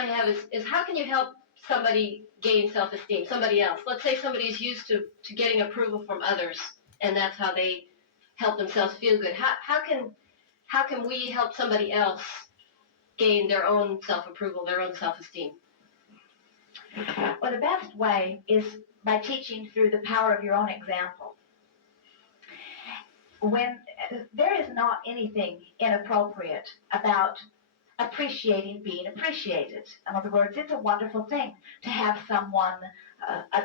I have is how can you help somebody gain self-esteem, somebody else? Let's say somebody's used to getting approval from others, and that's how they help themselves feel good. How can we help somebody else gain their own self-approval, their own self-esteem? Well, the best way is by teaching through the power of your own example. When there is not anything inappropriate about appreciating being appreciated. In other words, it's a wonderful thing to have someone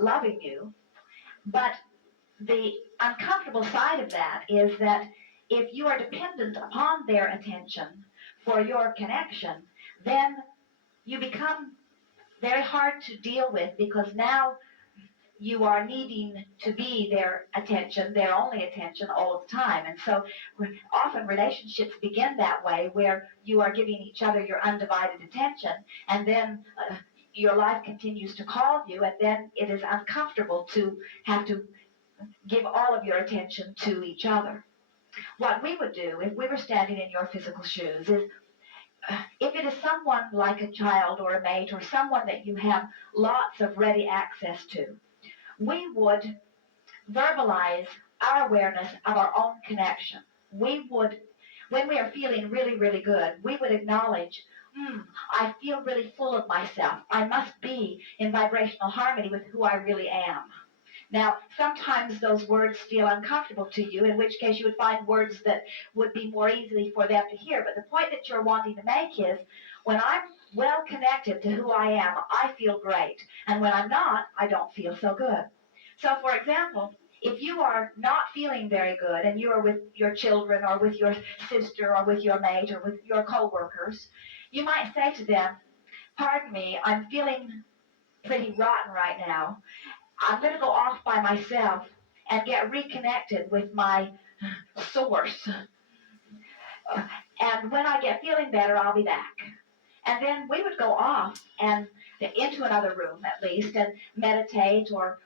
loving you, but the uncomfortable side of that is that if you are dependent upon their attention for your connection, then you become very hard to deal with, because now you are needing to be their attention, their only attention all of the time. And so often relationships begin that way, where you are giving each other your undivided attention, and then your life continues to call you, and then it is uncomfortable to have to give all of your attention to each other. What we would do if we were standing in your physical shoes is, if it is someone like a child or a mate or someone that you have lots of ready access to, we would verbalize our awareness of our own connection. We would, when we are feeling really, really good, we would acknowledge, I feel really full of myself. I must be in vibrational harmony with who I really am. Now, sometimes those words feel uncomfortable to you, in which case you would find words that would be more easily for them to hear. But the point that you're wanting to make is, when I'm well connected to who I am, I feel great. And when I'm not, I don't feel so good. So, for example, if you are not feeling very good and you are with your children or with your sister or with your mate or with your co-workers, you might say to them, pardon me, I'm feeling pretty rotten right now. I'm going to go off by myself and get reconnected with my source. And when I get feeling better, I'll be back. And then we would go off and into another room, at least, and meditate or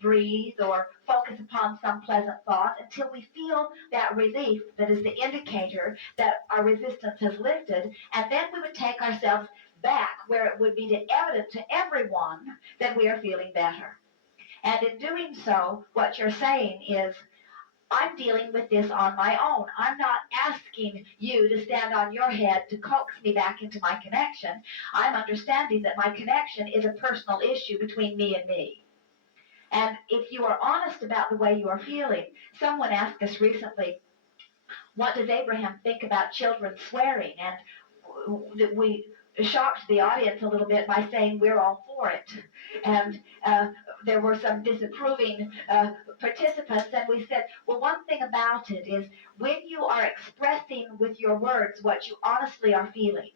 breathe or focus upon some pleasant thought until we feel that relief that is the indicator that our resistance has lifted. And then we would take ourselves back where it would be evident to everyone that we are feeling better. And in doing so, what you're saying is, I'm dealing with this on my own. I'm not asking you to stand on your head to coax me back into my connection. I'm understanding that my connection is a personal issue between me and me. And if you are honest about the way you are feeling, someone asked us recently, what does Abraham think about children swearing? And we shocked the audience a little bit by saying we're all for it. And there were some disapproving participants, and we said, well, one thing about it is, when you are expressing with your words what you honestly are feeling,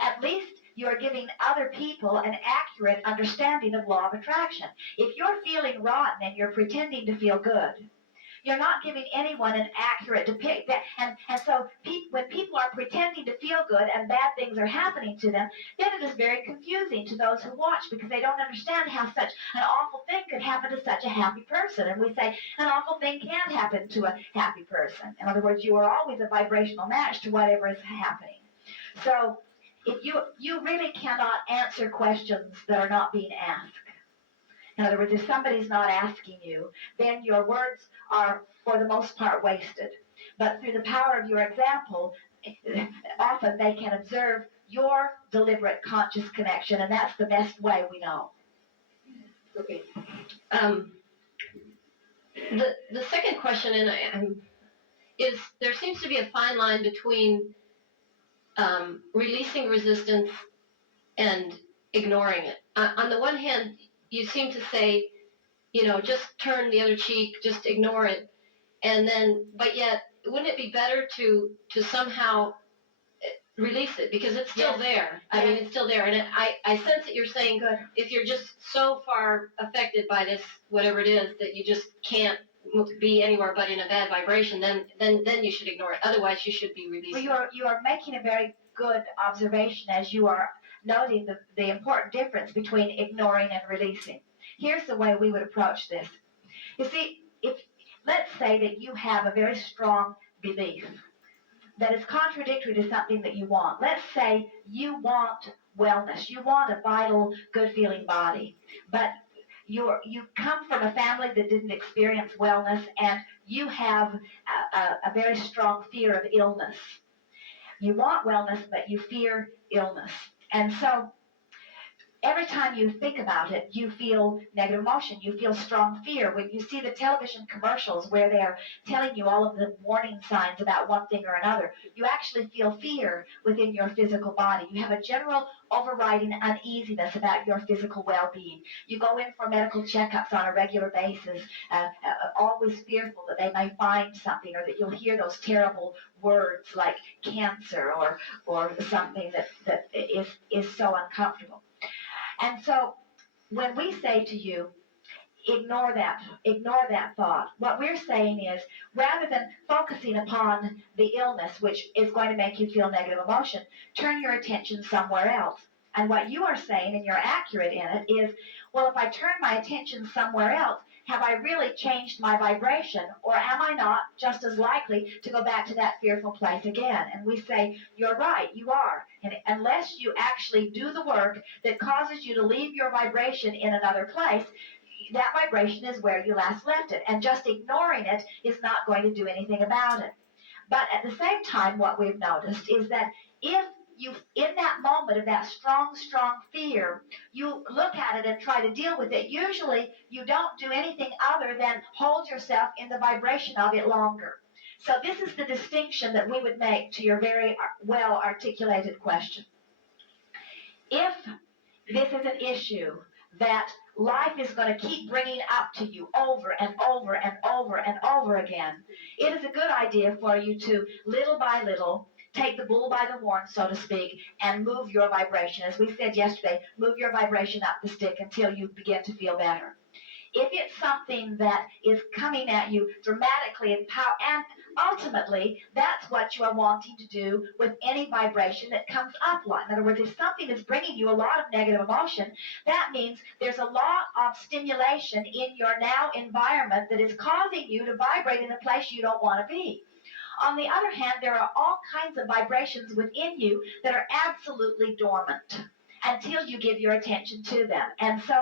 at least you are giving other people an accurate understanding of law of attraction. If you're feeling rotten and you're pretending to feel good, you're not giving anyone an accurate depiction. And so when people are pretending to feel good and bad things are happening to them, then it is very confusing to those who watch, because they don't understand how such an awful thing could happen to such a happy person. And we say an awful thing can't happen to a happy person. In other words, you are always a vibrational match to whatever is happening. So if you really cannot answer questions that are not being asked. In other words, if somebody's not asking you, then your words are, for the most part, wasted. But through the power of your example, often they can observe your deliberate conscious connection, and that's the best way we know. Okay. The second question is, there seems to be a fine line between releasing resistance and ignoring it. On the one hand, you seem to say, just turn the other cheek, just ignore it. And then, but yet, wouldn't it be better to somehow release it? Because it's still there. I mean, it's still there. And I sense that you're saying, if you're just so far affected by this, whatever it is, that you just can't be anywhere but in a bad vibration, then you should ignore it. Otherwise, you should be releasing. Well, you are making a very good observation as you are noting the important difference between ignoring and releasing. Here's the way we would approach this. You see, let's say that you have a very strong belief that is contradictory to something that you want. Let's say you want wellness. You want a vital, good-feeling body, but you come from a family that didn't experience wellness, and you have a very strong fear of illness. You want wellness, but you fear illness. And so every time you think about it, you feel negative emotion. You feel strong fear. When you see the television commercials where they're telling you all of the warning signs about one thing or another, you actually feel fear within your physical body. You have a general overriding uneasiness about your physical well-being. You go in for medical checkups on a regular basis, always fearful that they may find something, or that you'll hear those terrible words like cancer or something that is so uncomfortable. And so when we say to you, ignore that thought, what we're saying is, rather than focusing upon the illness, which is going to make you feel negative emotion, turn your attention somewhere else. And what you are saying, and you're accurate in it, is, well, if I turn my attention somewhere else, have I really changed my vibration, or am I not just as likely to go back to that fearful place again? And we say, you're right, you are. And unless you actually do the work that causes you to leave your vibration in another place, that vibration is where you last left it. And just ignoring it is not going to do anything about it. But at the same time, what we've noticed is that if you, in that moment of that strong fear, you look at it and try to deal with it, usually you don't do anything other than hold yourself in the vibration of it longer. So this is the distinction that we would make to your very well articulated question. If this is an issue that life is going to keep bringing up to you over and over and over and over again, it is a good idea for you to, little by little, take the bull by the horn, so to speak, and move your vibration. As we said yesterday, move your vibration up the stick until you begin to feel better. If it's something that is coming at you dramatically and ultimately, that's what you are wanting to do with any vibration that comes up. In other words, if something is bringing you a lot of negative emotion, that means there's a lot of stimulation in your now environment that is causing you to vibrate in a place you don't want to be. On the other hand, there are all kinds of vibrations within you that are absolutely dormant until you give your attention to them. And so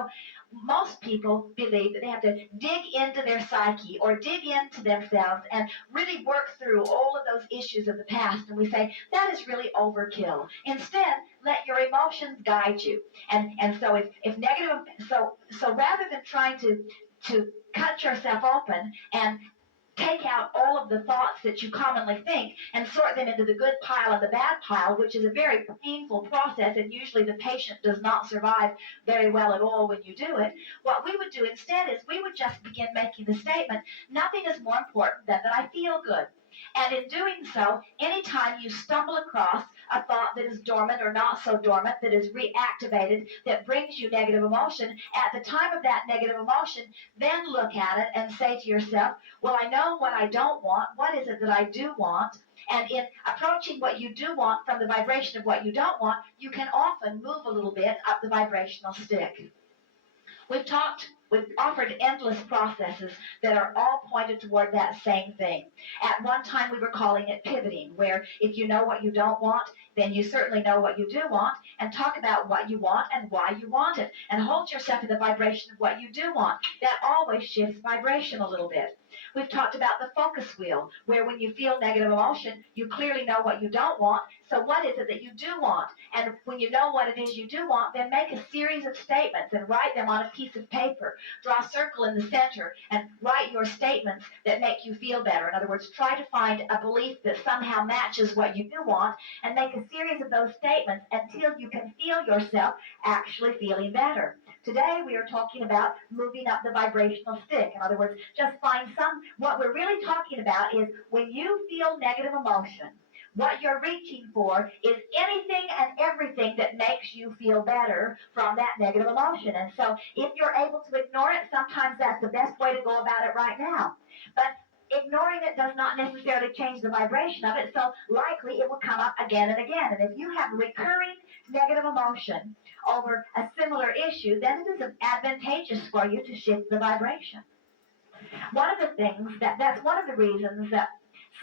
most people believe that they have to dig into their psyche or dig into themselves and really work through all of those issues of the past. And we say, that is really overkill. Instead, let your emotions guide you. And so if negative, so rather than trying to cut yourself open and take out all of the thoughts that you commonly think and sort them into the good pile and the bad pile, which is a very painful process, and usually the patient does not survive very well at all when you do it. What we would do instead is we would just begin making the statement, nothing is more important than that I feel good. And in doing so, anytime you stumble across a thought that is dormant or not so dormant, that is reactivated, that brings you negative emotion, at the time of that negative emotion, then look at it and say to yourself, well, I know what I don't want. What is it that I do want? And in approaching what you do want from the vibration of what you don't want, you can often move a little bit up the vibrational stick. We've offered endless processes that are all pointed toward that same thing. At one time, we were calling it pivoting, where if you know what you don't want, then you certainly know what you do want, and talk about what you want and why you want it, and hold yourself in the vibration of what you do want. That always shifts vibration a little bit. We've talked about the focus wheel, where when you feel negative emotion, you clearly know what you don't want. So what is it that you do want? And when you know what it is you do want, then make a series of statements and write them on a piece of paper. Draw a circle in the center and write your statements that make you feel better. In other words, try to find a belief that somehow matches what you do want, and make a series of those statements until you can feel yourself actually feeling better. Today we are talking about moving up the vibrational stick. In other words, just find what we're really talking about is when you feel negative emotion, what you're reaching for is anything and everything that makes you feel better from that negative emotion. And so if you're able to ignore it, sometimes that's the best way to go about it right now. But ignoring it does not necessarily change the vibration of it, so likely it will come up again and again. And if you have recurring negative emotion over a similar issue, then it is advantageous for you to shift the vibration. One of the things that's one of the reasons that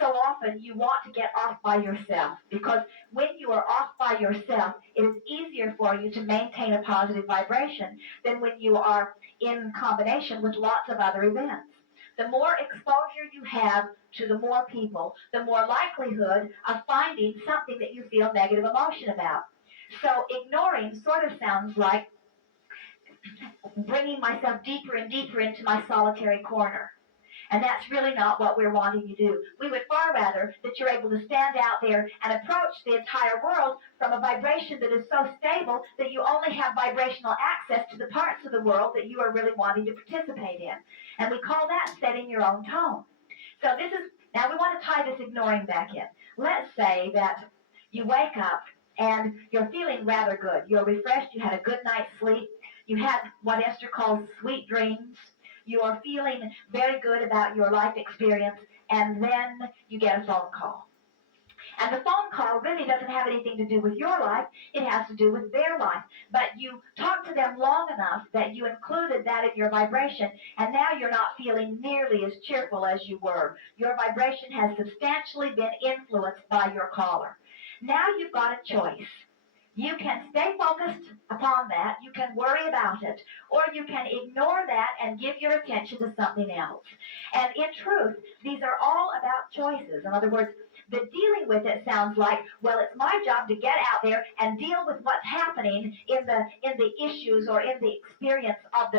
so often you want to get off by yourself, because when you are off by yourself, it is easier for you to maintain a positive vibration than when you are in combination with lots of other events. The more exposure you have to the more people, the more likelihood of finding something that you feel negative emotion about. So ignoring sort of sounds like bringing myself deeper and deeper into my solitary corner. And that's really not what we're wanting to do. We would far rather that you're able to stand out there and approach the entire world from a vibration that is so stable that you only have vibrational access to the parts of the world that you are really wanting to participate in. And we call that setting your own tone. So now we want to tie this ignoring back in. Let's say that you wake up and you're feeling rather good. You're refreshed, you had a good night's sleep, you had what Esther calls sweet dreams. You are feeling very good about your life experience, and then you get a phone call. And the phone call really doesn't have anything to do with your life. It has to do with their life. But you talked to them long enough that you included that in your vibration, and now you're not feeling nearly as cheerful as you were. Your vibration has substantially been influenced by your caller. Now you've got a choice. You can stay focused upon that, you can worry about it, or you can ignore that and give your attention to something else. And in truth, these are all about choices. In other words, the dealing with it sounds like, well, it's my job to get out there and deal with what's happening in the issues or in the experience of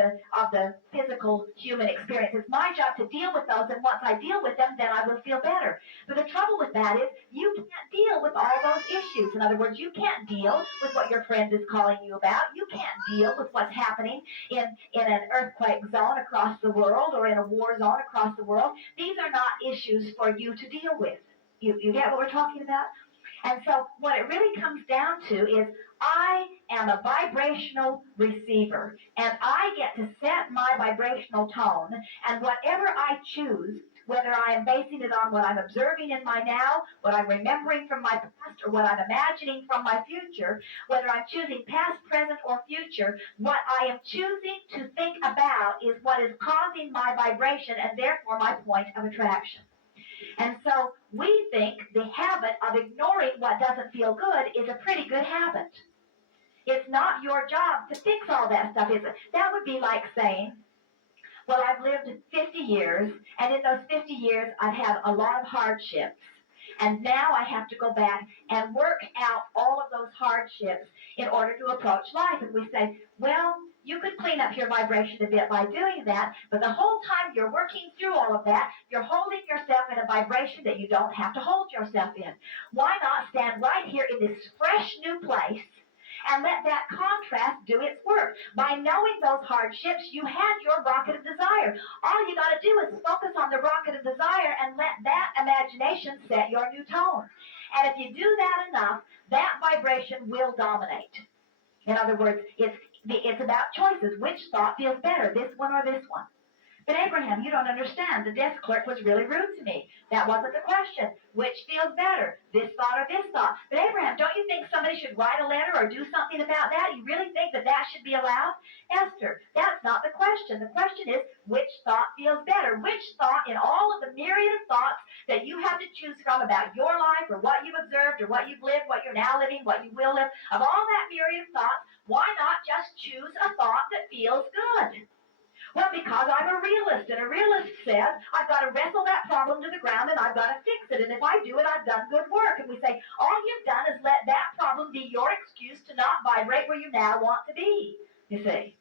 the physical human experience. It's my job to deal with those, and once I deal with them, then I will feel better. But the trouble with that is you can't deal with all those issues. In other words, you can't deal with what your friend is calling you about. You can't deal with what's happening in an earthquake zone across the world or in a war zone across the world. These are not issues for you to deal with. You get what we're talking about? And so what it really comes down to is I am a vibrational receiver, and I get to set my vibrational tone, and whatever I choose, whether I am basing it on what I'm observing in my now, what I'm remembering from my past, or what I'm imagining from my future, whether I'm choosing past, present, or future, what I am choosing to think about is what is causing my vibration and therefore my point of attraction. And so we think the habit of ignoring what doesn't feel good is a pretty good habit. It's not your job to fix all that stuff, is it? That would be like saying, well, I've lived 50 years, and in those 50 years, I've had a lot of hardships. And now I have to go back and work out all of those hardships in order to approach life. And we say, well, you could clean up your vibration a bit by doing that, but the whole time you're working through all of that, you're holding yourself in a vibration that you don't have to hold yourself in. Why not stand right here in this fresh new place and let that contrast do its work? By knowing those hardships, you had your rocket of desire. All you got to do is focus on the rocket of desire and let that imagination set your new tone. And if you do that enough, that vibration will dominate. In other words, it's about choices. Which thought feels better, this one or this one? But Abraham, you don't understand. The desk clerk was really rude to me. That wasn't the question. Which feels better, this thought or this thought? But Abraham, don't you think somebody should write a letter or do something about that? You really think that should be allowed? Esther, that's not the question. The question is, which thought feels better? Which thought in all of the myriad of thoughts that you have to choose from about your life or what you've observed or what you've lived, what you're now living, what you will live, of all that myriad of thoughts, why not just choose a thought that feels good? Well, because I'm a realist, and a realist says I've got to wrestle that problem to the ground and I've got to fix it, and if I do it, I've done good work. And we say, all you've done is let that problem be your excuse to not vibrate where you now want to be, you see.